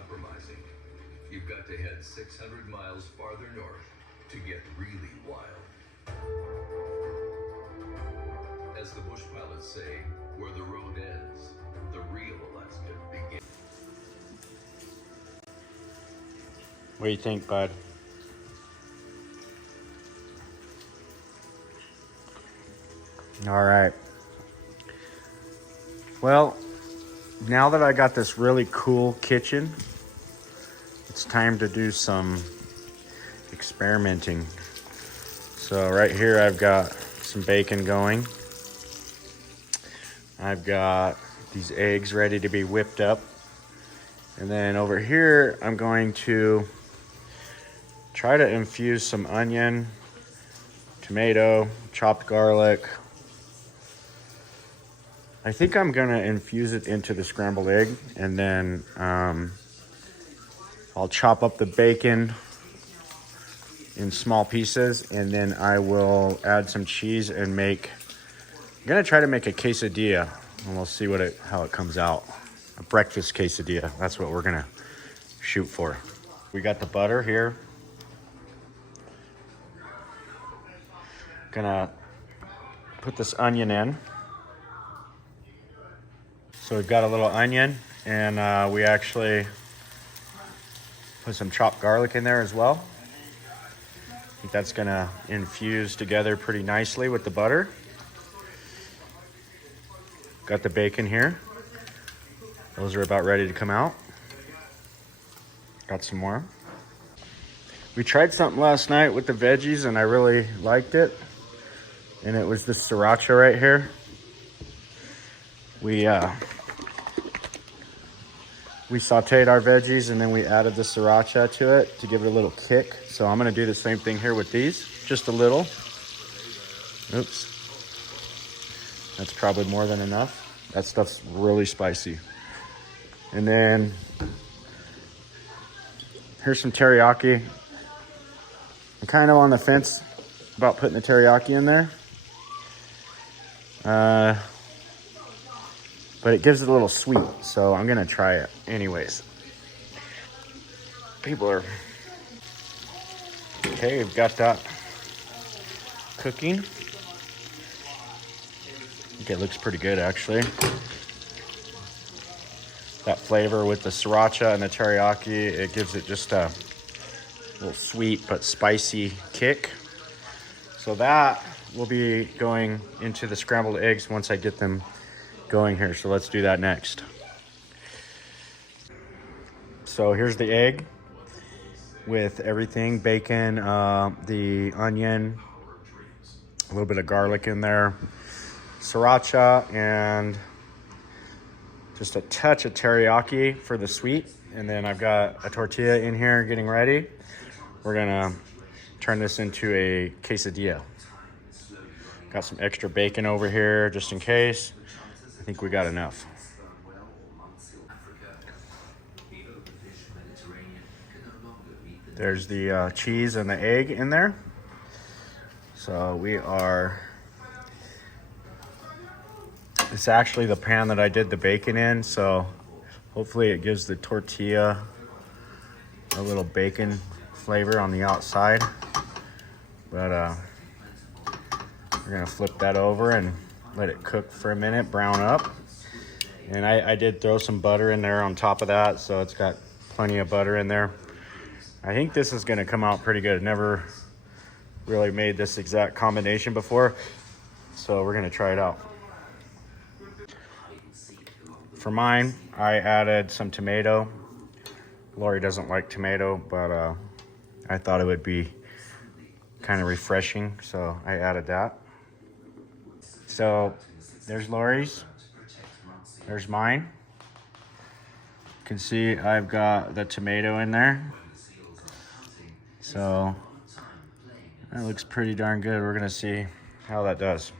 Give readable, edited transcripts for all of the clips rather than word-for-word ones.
compromising. You've got to head 600 miles farther north to get really wild. As the bush pilots say, where the road ends, the real Alaska begins. What do you think, bud? All right. Well, now that I got this really cool kitchen, it's time to do some experimenting. So right here I've got some bacon going. I've got these eggs ready to be whipped up. And then over here I'm going to try to infuse some onion, tomato, chopped garlic. I think I'm gonna infuse it into the scrambled egg, and then I'll chop up the bacon in small pieces, and then I will add some cheese and I'm gonna try to make a quesadilla, and we'll see how it comes out. A breakfast quesadilla, that's what we're gonna shoot for. We got the butter here. Gonna put this onion in. So we've got a little onion, and we actually put some chopped garlic in there as well. I think that's gonna infuse together pretty nicely with the butter. Got the bacon here. Those are about ready to come out. Got some more. We tried something last night with the veggies and I really liked it. And it was this sriracha right here. We sauteed our veggies and then we added the sriracha to it to give it a little kick. So I'm gonna do the same thing here with these, just a little. Oops. That's probably more than enough. That stuff's really spicy. And then here's some teriyaki. I'm kind of on the fence about putting the teriyaki in there. But it gives it a little sweet, so I'm gonna try it anyways. Okay, we've got that cooking. I think it looks pretty good, actually. That flavor with the sriracha and the teriyaki, it gives it just a little sweet but spicy kick. So that will be going into the scrambled eggs once I get them going here. So let's do that next. So here's the egg with everything, bacon, the onion, a little bit of garlic in there, sriracha, and just a touch of teriyaki for the sweet. And then I've got a tortilla in here getting ready. We're gonna turn this into a quesadilla. Got some extra bacon over here just in case. I think we got enough. There's the cheese and the egg in there. So it's actually the pan that I did the bacon in, so hopefully it gives the tortilla a little bacon flavor on the outside. But we're gonna flip that over and let it cook for a minute, brown up. And I did throw some butter in there on top of that, so it's got plenty of butter in there. I think this is gonna come out pretty good. Never really made this exact combination before, so we're gonna try it out. For mine, I added some tomato. Lori doesn't like tomato, but I thought it would be kind of refreshing, so I added that. So there's Lori's, there's mine. You can see I've got the tomato in there. So that looks pretty darn good. We're gonna see how that does.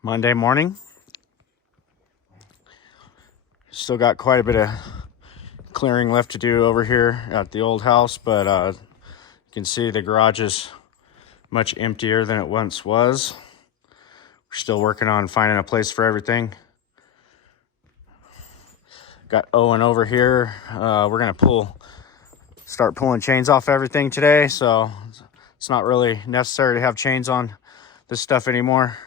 Monday morning. Still got quite a bit of clearing left to do over here at the old house, but you can see the garage is much emptier than it once was. We're still working on finding a place for everything. Got Owen over here. We're gonna start pulling chains off everything today, so it's not really necessary to have chains on this stuff anymore,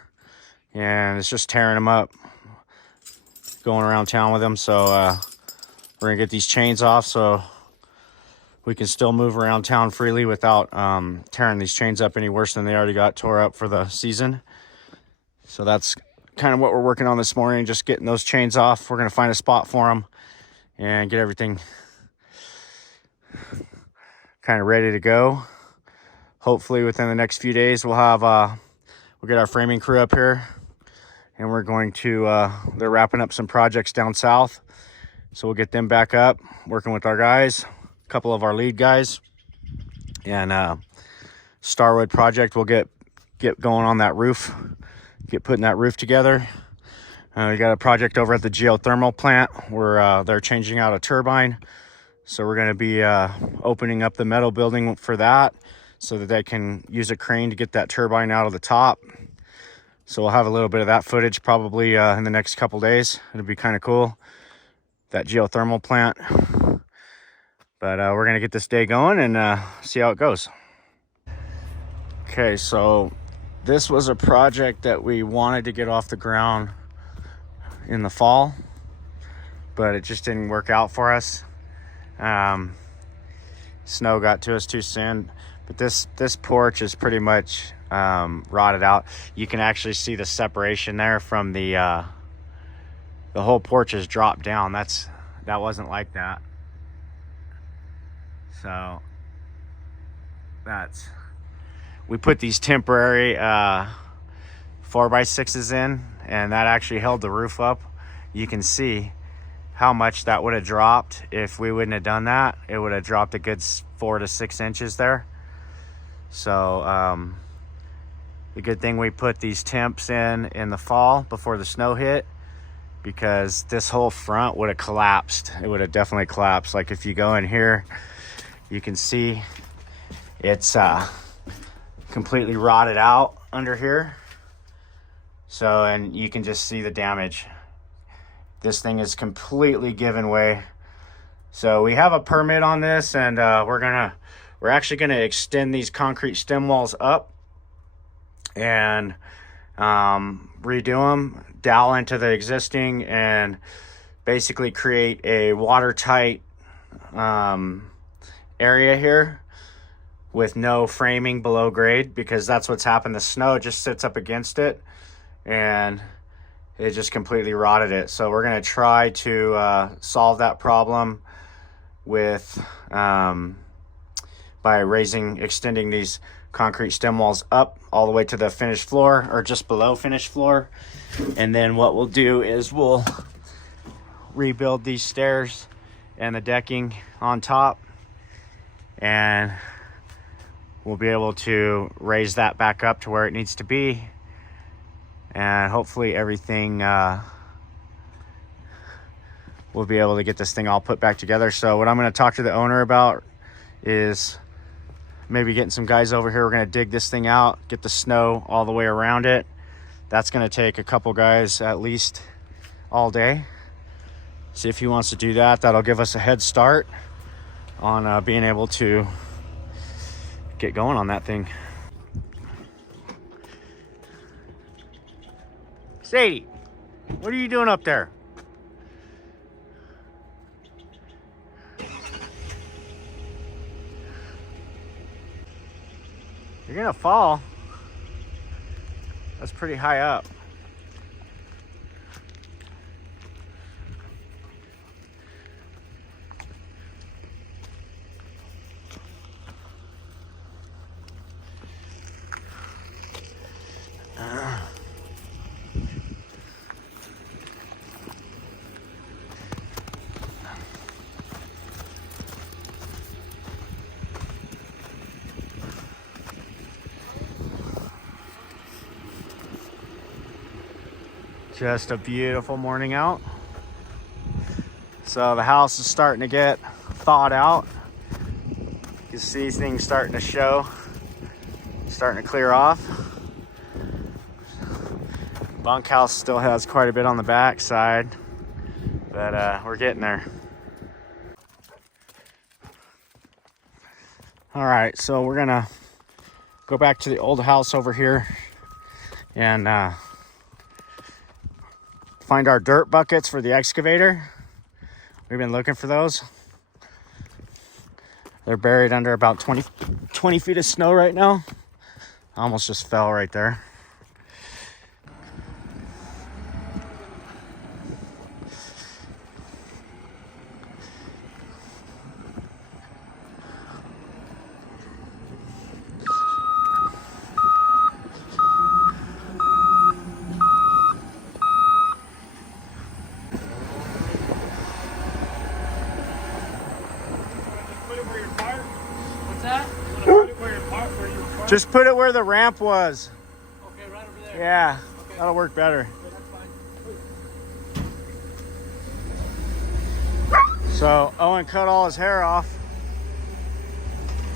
and it's just tearing them up going around town with them. So we're gonna get these chains off so we can still move around town freely without tearing these chains up any worse than they already got tore up for the season. So that's kind of what we're working on this morning, just getting those chains off. We're gonna find a spot for them and get everything kind of ready to go. Hopefully within the next few days we'll get our framing crew up here, and we're going to they're wrapping up some projects down south, so we'll get them back up working with our guys, a couple of our lead guys, and Starwood project will get going on that roof, get putting that roof together. We got a project over at the geothermal plant where they're changing out a turbine, so we're going to be opening up the metal building for that so that they can use a crane to get that turbine out of the top. So we'll have a little bit of that footage probably in the next couple days. It'll be kind of cool, that geothermal plant. But we're going to get this day going and see how it goes. Okay, so this was a project that we wanted to get off the ground in the fall, but it just didn't work out for us. Snow got to us too soon. But this porch is pretty much rotted out. You can actually see the separation there from the whole porch is dropped down. That wasn't like that. So we put these temporary 4x6s in, and that actually held the roof up. You can see how much that would have dropped if we wouldn't have done that. It would have dropped a good 4 to 6 inches there. So the good thing we put these temps in the fall before the snow hit, because this whole front would have collapsed. It would have definitely collapsed. Like if you go in here, you can see it's completely rotted out under here. So, and you can just see the damage. This thing is completely given way. So we have a permit on this, and we're actually gonna extend these concrete stem walls up and redo them, dowel into the existing, and basically create a watertight area here with no framing below grade, because that's what's happened. The snow just sits up against it and it just completely rotted it. So we're gonna try to solve that problem with by extending these concrete stem walls up all the way to the finished floor, or just below finished floor. And then what we'll do is we'll rebuild these stairs and the decking on top, and we'll be able to raise that back up to where it needs to be, and hopefully everything we'll be able to get this thing all put back together. So what I'm going to talk to the owner about is maybe getting some guys over here. We're going to dig this thing out, get the snow all the way around it. That's going to take a couple guys at least all day. See if he wants to do that. That'll give us a head start on being able to get going on that thing. Sadie, what are you doing up there? You're gonna fall. That's pretty high up. Just a beautiful morning out. So the house is starting to get thawed out. You can see things starting to show, starting to clear off. Bunkhouse still has quite a bit on the back side. But we're getting there. All right, so we're gonna go back to the old house over here and find our dirt buckets for the excavator. We've been looking for those. They're buried under about 20 feet of snow right now. I almost just fell right there. Just put it where the ramp was. Okay, right over there. Yeah, okay. That'll work better. Okay, that's fine. So Owen cut all his hair off.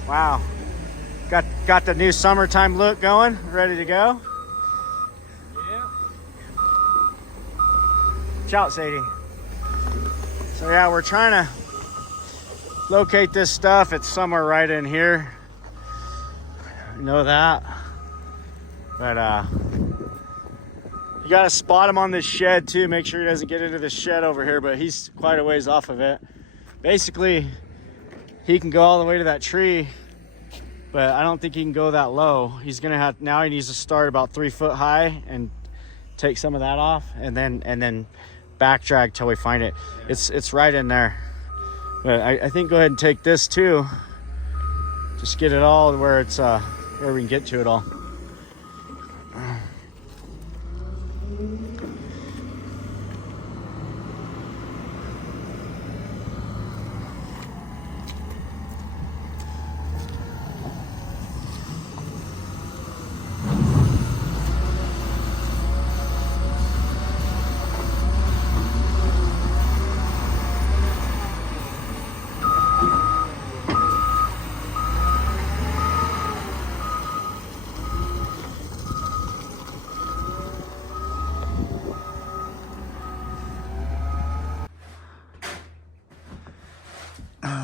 Wow. Got the new summertime look going, ready to go. Yeah. Ciao, Sadie. So yeah, we're trying to locate this stuff. It's somewhere right in here. You know that. But you gotta spot him on this shed too. Make sure he doesn't get into this shed over here, but he's quite a ways off of it. Basically, he can go all the way to that tree, but I don't think he can go that low. He's gonna have, now he needs to start about 3 foot high and take some of that off and then back drag till we find it. It's right in there. But I think go ahead and take this too. Just get it all where it's where we can get to it all.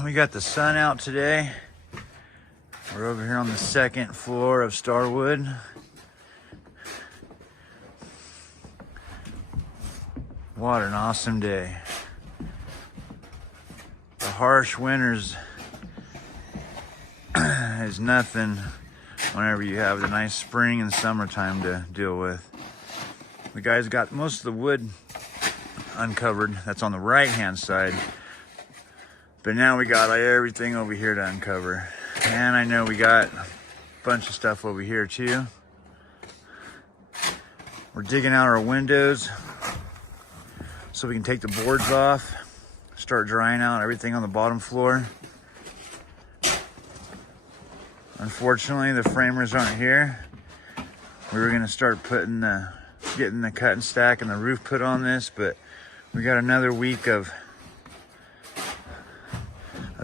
We got the sun out today. We're over here on the second floor of Starwood. What an awesome day. The harsh winters is nothing whenever you have the nice spring and summertime to deal with. The guys got most of the wood uncovered. That's on the right hand side. But now we got everything over here to uncover. And I know we got a bunch of stuff over here too. We're digging out our windows so we can take the boards off, start drying out everything on the bottom floor. Unfortunately, the framers aren't here. We were gonna start getting the cut and stack and the roof put on this, but we got another week of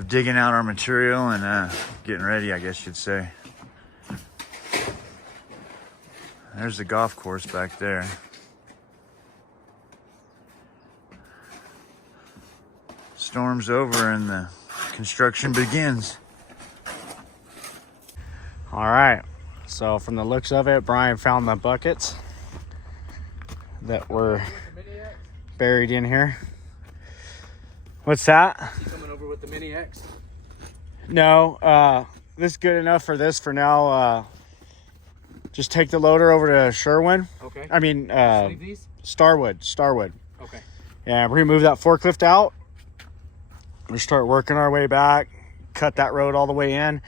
digging out our material and getting ready, I guess you'd say. There's the golf course back there. Storm's over and the construction begins. All right, so from the looks of it, Brian found the buckets that were buried in here. What's that? Coming over with the Mini X? No, this is good enough for this for now. Just take the loader over to Sherwin. Okay. I mean, Leave these? Starwood. Okay. Yeah, we're gonna move that forklift out. We start working our way back, cut that road all the way in.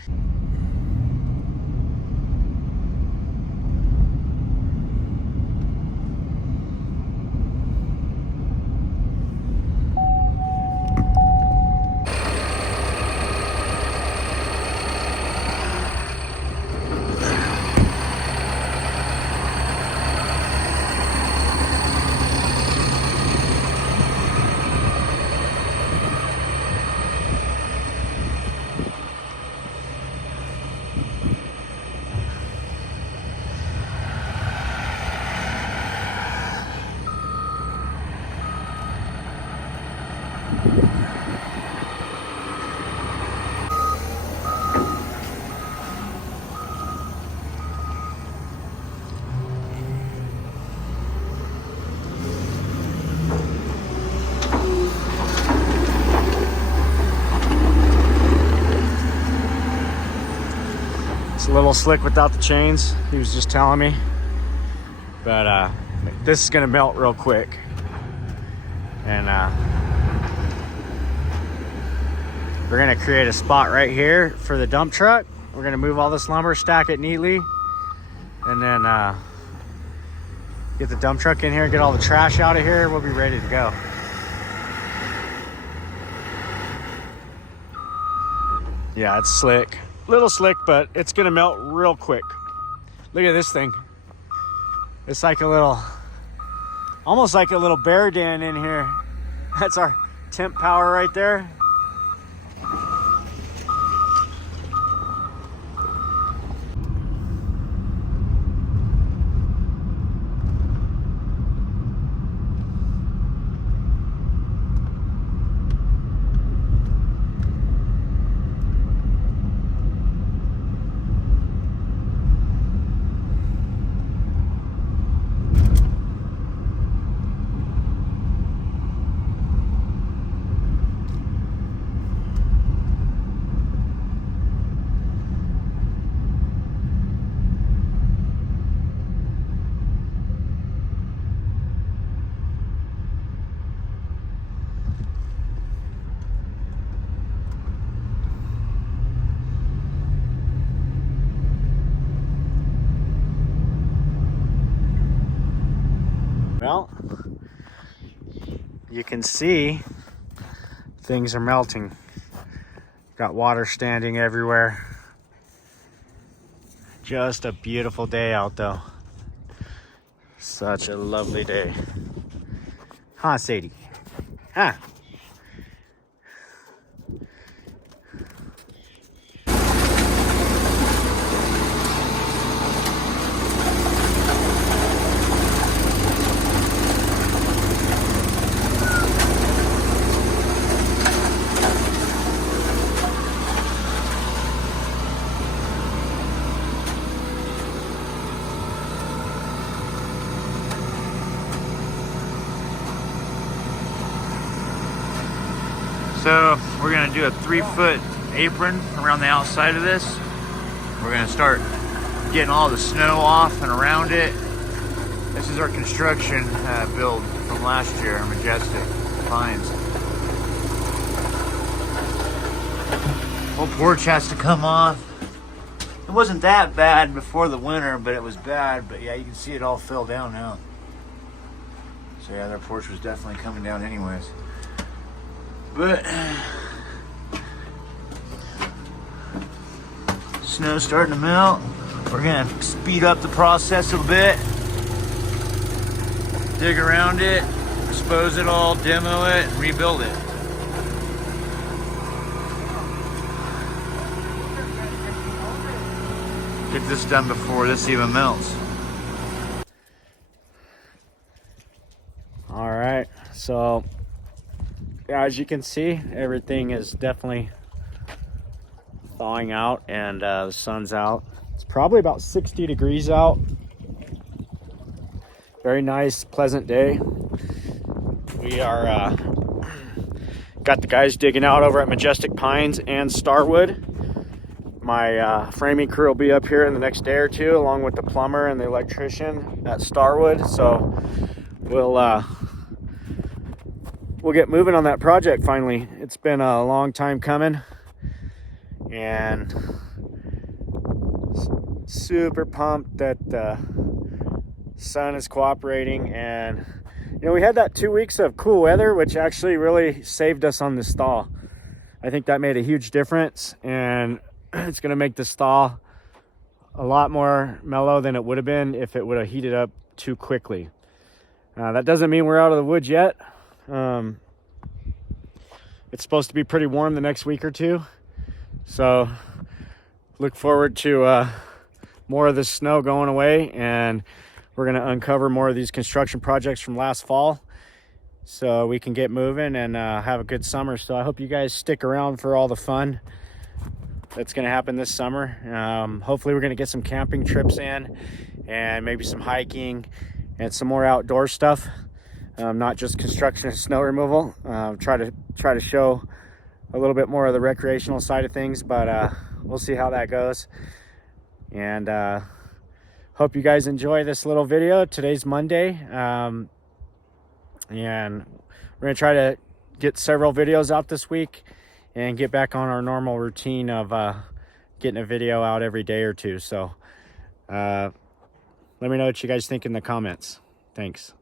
It's a little slick without the chains, he was just telling me. But this is gonna melt real quick. And we're gonna create a spot right here for the dump truck. We're gonna move all this lumber, stack it neatly, and then get the dump truck in here, get all the trash out of here. We'll be ready to go. Yeah, it's slick. Little slick, but it's gonna melt real quick. Look at this thing. It's like a little, almost like a little bear den in here. That's our temp power right there. Well, you can see things are melting. Got water standing everywhere. Just a beautiful day out though. Such a lovely day. Huh, Sadie? Huh? So we're gonna do a 3-foot apron around the outside of this. We're gonna start getting all the snow off and around it. This is our construction build from last year, our Majestic Pines. Whole porch has to come off. It wasn't that bad before the winter, but it was bad. But yeah, you can see it all fell down now. So yeah, that porch was definitely coming down anyways. But snow's starting to melt. We're gonna speed up the process a bit. Dig around it, expose it all, demo it, and rebuild it. Get this done before this even melts. All right, so as you can see, everything is definitely thawing out and the sun's out. It's probably about 60 degrees out. Very nice, pleasant day. We are got the guys digging out over at Majestic Pines and Starwood. My framing crew will be up here in the next day or two, along with the plumber and the electrician at Starwood. So we'll get moving on that project finally. It's been a long time coming, and super pumped that the sun is cooperating. And you know, we had that 2 weeks of cool weather, which actually really saved us on this thaw. I think that made a huge difference, and it's going to make this thaw a lot more mellow than it would have been if it would have heated up too quickly. That doesn't mean we're out of the woods yet. It's supposed to be pretty warm the next week or two, so look forward to more of this snow going away, and we're going to uncover more of these construction projects from last fall so we can get moving and have a good summer. So I hope you guys stick around for all the fun that's going to happen this summer. Hopefully we're going to get some camping trips in and maybe some hiking and some more outdoor stuff, not just construction and snow removal. Try to show a little bit more of the recreational side of things, but we'll see how that goes. And hope you guys enjoy this little video. Today's Monday, and we're gonna try to get several videos out this week and get back on our normal routine of getting a video out every day or two. So let me know what you guys think in the comments. Thanks.